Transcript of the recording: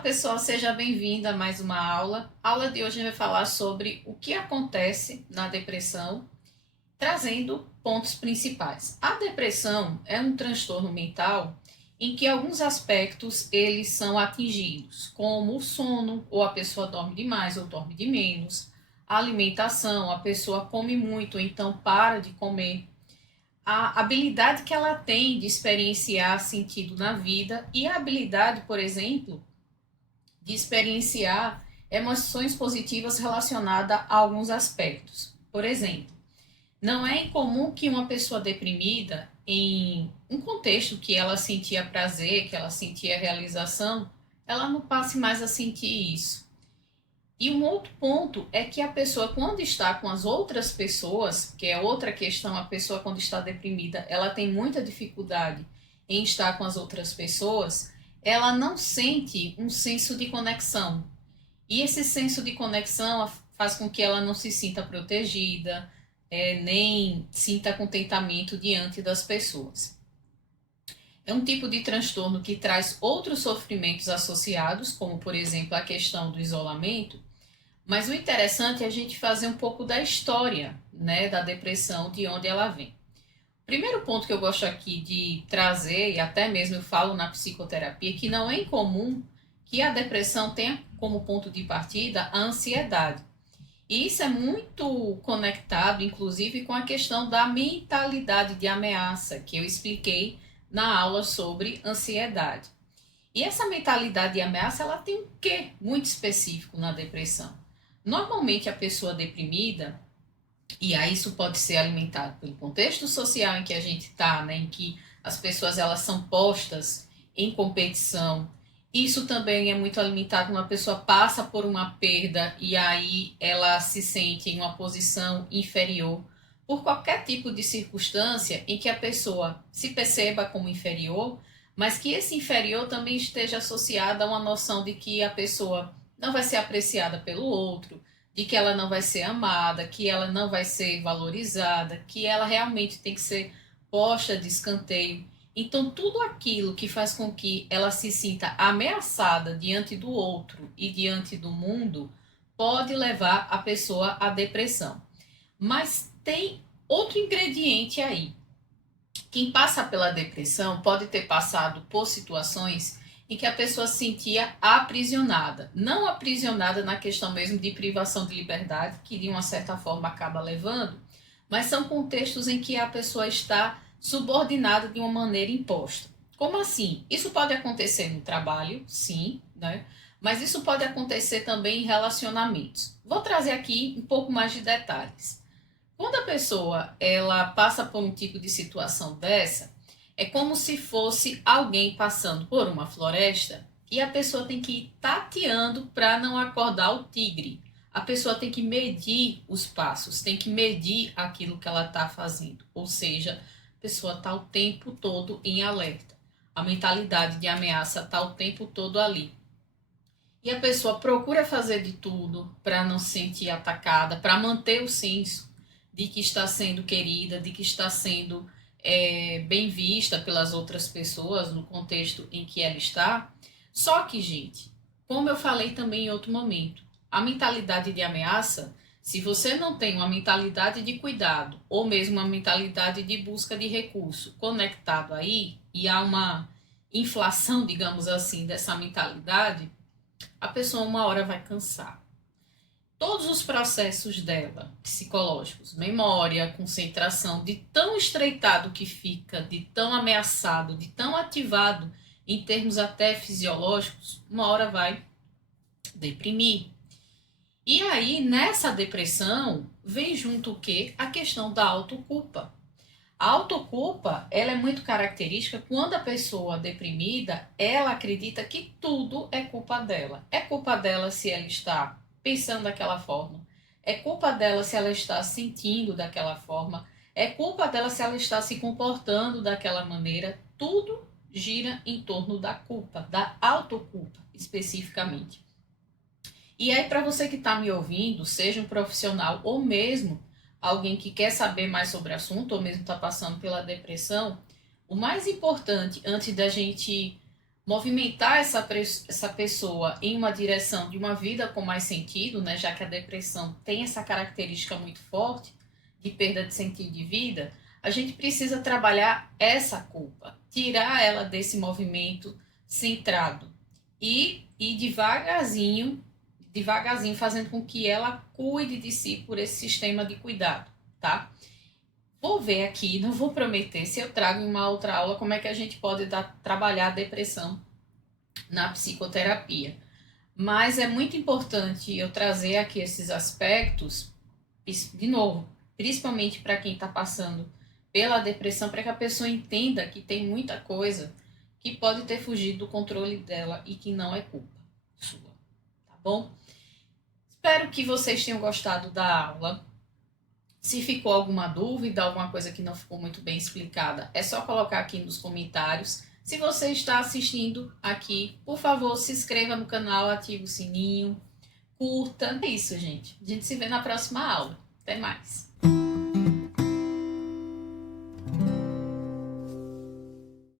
pessoal, seja bem-vinda a mais uma aula. A aula de hoje vai falar sobre o que acontece na depressão, trazendo pontos principais. A depressão é um transtorno mental em que alguns aspectos eles são atingidos, como o sono, ou a pessoa dorme demais ou dorme de menos, a alimentação, a pessoa come muito, então para de comer, a habilidade que ela tem de experienciar sentido na vida e a habilidade, por exemplo, de experienciar emoções positivas relacionadas a alguns aspectos. Por exemplo, não é incomum que uma pessoa deprimida, em um contexto que ela sentia prazer, que ela sentia realização, ela não passe mais a sentir isso. E um outro ponto é que a pessoa, quando está com as outras pessoas, que é outra questão, a pessoa, quando está deprimida, ela tem muita dificuldade em estar com as outras pessoas, ela não sente um senso de conexão. E esse senso de conexão faz com que ela não se sinta protegida, nem sinta contentamento diante das pessoas. É um tipo de transtorno que traz outros sofrimentos associados, como, por exemplo, a questão do isolamento. Mas o interessante é a gente fazer um pouco da história, né, da depressão, de onde ela vem. O primeiro ponto que eu gosto aqui de trazer, e até mesmo eu falo na psicoterapia, que não é incomum que a depressão tenha como ponto de partida a ansiedade. E isso é muito conectado, inclusive, com a questão da mentalidade de ameaça, que eu expliquei na aula sobre ansiedade. E essa mentalidade de ameaça, ela tem um quê muito específico na depressão. Normalmente a pessoa deprimida, e aí isso pode ser alimentado pelo contexto social em que a gente está, né, em que as pessoas elas são postas em competição. Isso também é muito alimentado quando a pessoa passa por uma perda e aí ela se sente em uma posição inferior por qualquer tipo de circunstância em que a pessoa se perceba como inferior, mas que esse inferior também esteja associado a uma noção de que a pessoa não vai ser apreciada pelo outro, de que ela não vai ser amada, que ela não vai ser valorizada, que ela realmente tem que ser posta de escanteio. Então, tudo aquilo que faz com que ela se sinta ameaçada diante do outro e diante do mundo pode levar a pessoa à depressão. Mas tem outro ingrediente aí. Quem passa pela depressão pode ter passado por situações em que a pessoa se sentia aprisionada. Não aprisionada na questão mesmo de privação de liberdade, que de uma certa forma acaba levando, mas são contextos em que a pessoa está subordinada de uma maneira imposta. Como assim? Isso pode acontecer no trabalho, sim, né? Mas isso pode acontecer também em relacionamentos. Vou trazer aqui um pouco mais de detalhes. Quando a pessoa ela passa por um tipo de situação dessa, é como se fosse alguém passando por uma floresta e a pessoa tem que ir tateando para não acordar o tigre. A pessoa tem que medir os passos, tem que medir aquilo que ela está fazendo. Ou seja, a pessoa está o tempo todo em alerta. A mentalidade de ameaça está o tempo todo ali. E a pessoa procura fazer de tudo para não se sentir atacada, para manter o senso de que está sendo querida, de que está sendo bem vista pelas outras pessoas no contexto em que ela está. Só que, gente, como eu falei também em outro momento, a mentalidade de ameaça, se você não tem uma mentalidade de cuidado ou mesmo uma mentalidade de busca de recurso conectado aí, e há uma inflação, digamos assim, dessa mentalidade, a pessoa uma hora vai cansar. Todos os processos dela, psicológicos, memória, concentração, de tão estreitado que fica, de tão ameaçado, de tão ativado, em termos até fisiológicos, uma hora vai deprimir. E aí, nessa depressão, vem junto o quê? A questão da autoculpa. A autoculpa, ela é muito característica quando a pessoa deprimida, ela acredita que tudo é culpa dela. É culpa dela se ela está pensando daquela forma. É culpa dela se ela está sentindo daquela forma. É culpa dela se ela está se comportando daquela maneira. Tudo gira em torno da culpa, da autoculpa, especificamente. E aí, para você que está me ouvindo, seja um profissional ou mesmo alguém que quer saber mais sobre o assunto, ou mesmo está passando pela depressão, o mais importante antes da gente movimentar essa pessoa em uma direção de uma vida com mais sentido, né, já que a depressão tem essa característica muito forte de perda de sentido de vida, a gente precisa trabalhar essa culpa, tirar ela desse movimento centrado e devagarzinho fazendo com que ela cuide de si por esse sistema de cuidado, tá? Vou ver aqui, não vou prometer, se eu trago em uma outra aula como é que a gente pode trabalhar a depressão na psicoterapia. Mas é muito importante eu trazer aqui esses aspectos, de novo, principalmente para quem está passando pela depressão, para que a pessoa entenda que tem muita coisa que pode ter fugido do controle dela e que não é culpa sua, tá bom? Espero que vocês tenham gostado da aula. Se ficou alguma dúvida, alguma coisa que não ficou muito bem explicada, é só colocar aqui nos comentários. Se você está assistindo aqui, por favor, se inscreva no canal, ative o sininho, curta. É isso, gente. A gente se vê na próxima aula. Até mais.